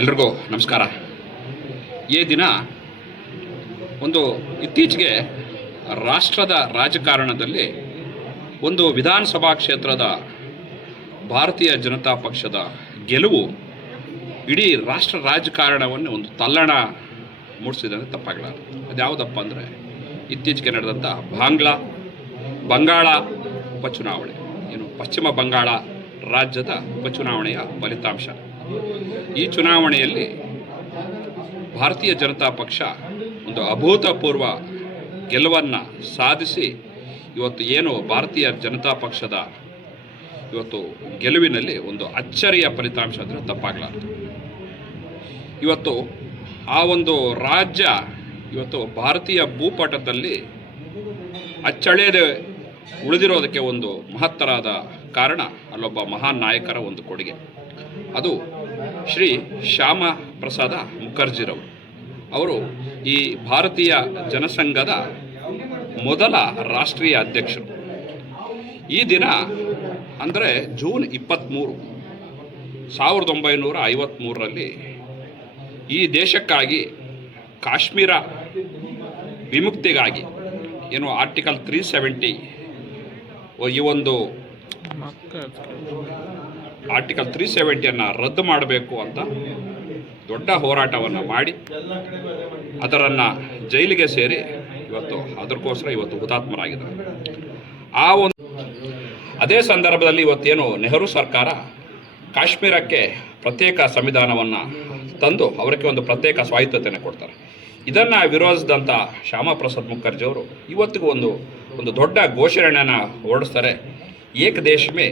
ಎಲ್ರಿಗೂ ನಮಸ್ಕಾರ. ಈ ದಿನ ಒಂದು ಇತ್ತೀಚೆಗೆ ರಾಷ್ಟ್ರದ ರಾಜಕಾರಣದಲ್ಲಿ ಒಂದು ವಿಧಾನಸಭಾ ಕ್ಷೇತ್ರದ ಭಾರತೀಯ ಜನತಾ ಪಕ್ಷದ ಗೆಲುವು ಇಡೀ ರಾಷ್ಟ್ರ ರಾಜಕಾರಣವನ್ನು ಒಂದು ತಲ್ಲಣ ಮೂಡಿಸಿದೆ ಅಂದರೆ ತಪ್ಪಾಗಲಾರದು. ಅದ್ಯಾವುದಪ್ಪ ಅಂದರೆ ಇತ್ತೀಚೆಗೆ ನಡೆದಂಥ ಬಂಗಾಳ ಉಪಚುನಾವಣೆ, ಪಶ್ಚಿಮ ಬಂಗಾಳ ರಾಜ್ಯದ ಉಪಚುನಾವಣೆಯ ಫಲಿತಾಂಶ. ಈ ಚುನಾವಣೆಯಲ್ಲಿ ಭಾರತೀಯ ಜನತಾ ಪಕ್ಷ ಒಂದು ಅಭೂತಪೂರ್ವ ಗೆಲುವನ್ನು ಸಾಧಿಸಿ ಇವತ್ತು ಭಾರತೀಯ ಜನತಾ ಪಕ್ಷದ ಗೆಲುವಿನಲ್ಲಿ ಒಂದು ಅಚ್ಚರಿಯ ಫಲಿತಾಂಶ ಅಂದರೆ ತಪ್ಪಾಗಲಾರದು. ಇವತ್ತು ಆ ಒಂದು ರಾಜ್ಯ ಭಾರತೀಯ ಭೂಪಟದಲ್ಲಿ ಅಚ್ಚಳಿಯದೆ ಉಳಿದಿರೋದಕ್ಕೆ ಒಂದು ಮಹತ್ತರಾದ ಕಾರಣ ಅಲ್ಲೊಬ್ಬ ಮಹಾನ್ ನಾಯಕರ ಒಂದು ಕೊಡುಗೆ. ಅದು ಶ್ರೀ ಶ್ಯಾಮ ಪ್ರಸಾದ ಮುಖರ್ಜಿರವರು. ಅವರು ಈ ಭಾರತೀಯ ಜನಸಂಘದ ಮೊದಲ ರಾಷ್ಟ್ರೀಯ ಅಧ್ಯಕ್ಷರು. ಈ ದಿನ ಅಂದರೆ ಜೂನ್ 23, 1953ರಲ್ಲಿ ಈ ದೇಶಕ್ಕಾಗಿ ಕಾಶ್ಮೀರ ವಿಮುಕ್ತಿಗಾಗಿ ಆರ್ಟಿಕಲ್ 370 ಈ ಒಂದು ಆರ್ಟಿಕಲ್ 370ಯನ್ನು ರದ್ದು ಮಾಡಬೇಕು ಅಂತ ದೊಡ್ಡ ಹೋರಾಟವನ್ನು ಮಾಡಿ ಅದರನ್ನು ಜೈಲಿಗೆ ಸೇರಿ ಅದಕ್ಕೋಸ್ಕರ ಹುತಾತ್ಮರಾಗಿದ್ದಾರೆ. ಅದೇ ಸಂದರ್ಭದಲ್ಲಿ ನೆಹರು ಸರ್ಕಾರ ಕಾಶ್ಮೀರಕ್ಕೆ ಪ್ರತ್ಯೇಕ ಸಂವಿಧಾನವನ್ನು ತಂದು ಅವರಿಗೆ ಒಂದು ಪ್ರತ್ಯೇಕ ಸ್ವಾಯತ್ತತೆಯನ್ನು ಕೊಡ್ತಾರೆ. ಇದನ್ನು ವಿರೋಧಿಸಿದಂಥ ಶ್ಯಾಮ ಪ್ರಸಾದ್ ಮುಖರ್ಜಿ ಅವರು ಇವತ್ತಿಗೂ ಒಂದು ದೊಡ್ಡ ಘೋಷಣೆಯನ್ನು ಹೊರಡಿಸ್ತಾರೆ. ಏಕ ದೇಶ ಮೇ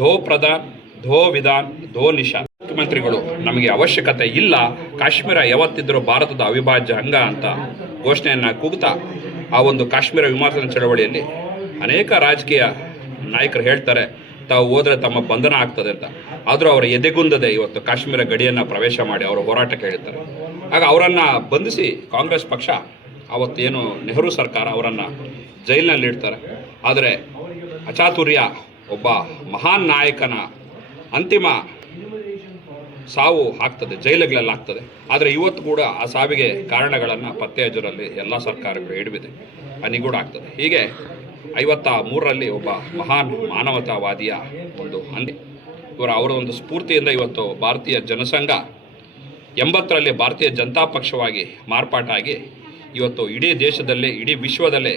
ದೋ ಪ್ರಧಾನ್, ದೋ ವಿಧಾನ್, ದೋ ನಿಶಾನ್. ಮುಖ್ಯಮಂತ್ರಿಗಳು ನಮಗೆ ಅವಶ್ಯಕತೆ ಇಲ್ಲ, ಕಾಶ್ಮೀರ ಯಾವತ್ತಿದ್ದರೂ ಭಾರತದ ಅವಿಭಾಜ್ಯ ಅಂಗ ಅಂತ ಘೋಷಣೆಯನ್ನು ಕೂಗ್ತಾ ಆ ಒಂದು ಕಾಶ್ಮೀರ ವಿಮೋಚನಾ ಚಳವಳಿಯಲ್ಲಿ ಅನೇಕ ರಾಜಕೀಯ ನಾಯಕರು ಹೇಳ್ತಾರೆ ತಾವು ಹೋದರೆ ತಮ್ಮ ಬಂಧನ ಆಗ್ತದೆ ಅಂತ. ಆದರೂ ಅವರ ಎದೆಗುಂದದೆ ಕಾಶ್ಮೀರ ಗಡಿಯನ್ನು ಪ್ರವೇಶ ಮಾಡಿ ಅವರ ಹೋರಾಟಕ್ಕೆ ಹೇಳ್ತಾರೆ. ಆಗ ಅವರನ್ನು ಬಂಧಿಸಿ ಕಾಂಗ್ರೆಸ್ ಪಕ್ಷ ನೆಹರು ಸರ್ಕಾರ ಅವರನ್ನು ಜೈಲಿನಲ್ಲಿ ಇಡ್ತಾರೆ. ಆದರೆ ಅಚಾತುರ್ಯ ಒಬ್ಬ ಮಹಾನ್ ನಾಯಕನ ಅಂತಿಮ ಸಾವು ಆಗ್ತದೆ, ಜೈಲುಗಳಲ್ಲಿ ಆಗ್ತದೆ. ಆದರೆ ಇವತ್ತು ಕೂಡ ಆ ಸಾವಿಗೆ ಕಾರಣಗಳನ್ನು ಪತ್ತೆ ಹಚ್ಚುವಲ್ಲಿ ಎಲ್ಲ ಸರ್ಕಾರಗಳು ಹಿಡಿದಿದೆ, ನಿಗೂಢ ಆಗ್ತದೆ. ಹೀಗೆ 53ರಲ್ಲಿ ಒಬ್ಬ ಮಹಾನ್ ಮಾನವತಾವಾದಿಯ ಒಂದು ಅವರ ಒಂದು ಸ್ಫೂರ್ತಿಯಿಂದ ಭಾರತೀಯ ಜನಸಂಘ 80ರಲ್ಲಿ ಭಾರತೀಯ ಜನತಾ ಪಕ್ಷವಾಗಿ ಮಾರ್ಪಾಟಾಗಿ ಇಡೀ ದೇಶದಲ್ಲೇ ಇಡೀ ವಿಶ್ವದಲ್ಲೇ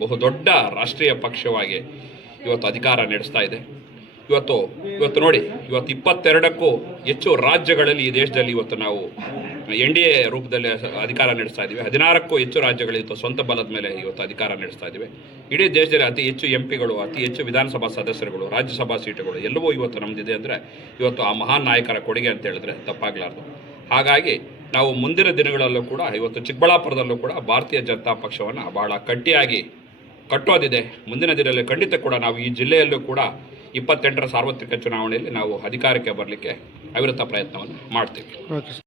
ಬಹುದೊಡ್ಡ ರಾಷ್ಟ್ರೀಯ ಪಕ್ಷವಾಗಿ ಅಧಿಕಾರ ನಡೆಸ್ತಾ ಇದೆ. ಇವತ್ತು ನೋಡಿ, 22ಕ್ಕೂ ಹೆಚ್ಚು ರಾಜ್ಯಗಳಲ್ಲಿ ಈ ದೇಶದಲ್ಲಿ ನಾವು NDA ರೂಪದಲ್ಲಿ ಅಧಿಕಾರ ನಡೆಸ್ತಾ ಇದ್ದೀವಿ. 16ಕ್ಕೂ ಹೆಚ್ಚು ರಾಜ್ಯಗಳು ಸ್ವಂತ ಬಲದ ಮೇಲೆ ಅಧಿಕಾರ ನಡೆಸ್ತಾ ಇದ್ದೀವಿ. ಇಡೀ ದೇಶದಲ್ಲಿ ಅತಿ ಹೆಚ್ಚು MP ಗಳು, ಅತಿ ಹೆಚ್ಚು ವಿಧಾನಸಭಾ ಸದಸ್ಯರುಗಳು, ರಾಜ್ಯಸಭಾ ಸೀಟುಗಳು ಎಲ್ಲವೂ ನಮ್ಮದಿದೆ ಅಂದರೆ ಆ ಮಹಾನ್ ನಾಯಕರ ಕೊಡುಗೆ ಅಂತ ಹೇಳಿದ್ರೆ ತಪ್ಪಾಗಲಾರ್ದು. ಹಾಗಾಗಿ ನಾವು ಮುಂದಿನ ದಿನಗಳಲ್ಲೂ ಕೂಡ ಚಿಕ್ಕಬಳ್ಳಾಪುರದಲ್ಲೂ ಕೂಡ ಭಾರತೀಯ ಜನತಾ ಪಕ್ಷವನ್ನು ಬಹಳ ಗಟ್ಟಿಯಾಗಿ ಕಟ್ಟೋದಿದೆ. ಮುಂದಿನ ದಿನದಲ್ಲಿ ಖಂಡಿತ ಕೂಡ ನಾವು ಈ ಜಿಲ್ಲೆಯಲ್ಲೂ ಕೂಡ 28ರ ಸಾರ್ವತ್ರಿಕ ಚುನಾವಣೆಯಲ್ಲಿ ನಾವು ಅಧಿಕಾರಕ್ಕೆ ಬರಲಿಕ್ಕೆ ಅವಿರತ ಪ್ರಯತ್ನವನ್ನು ಮಾಡ್ತೀವಿ.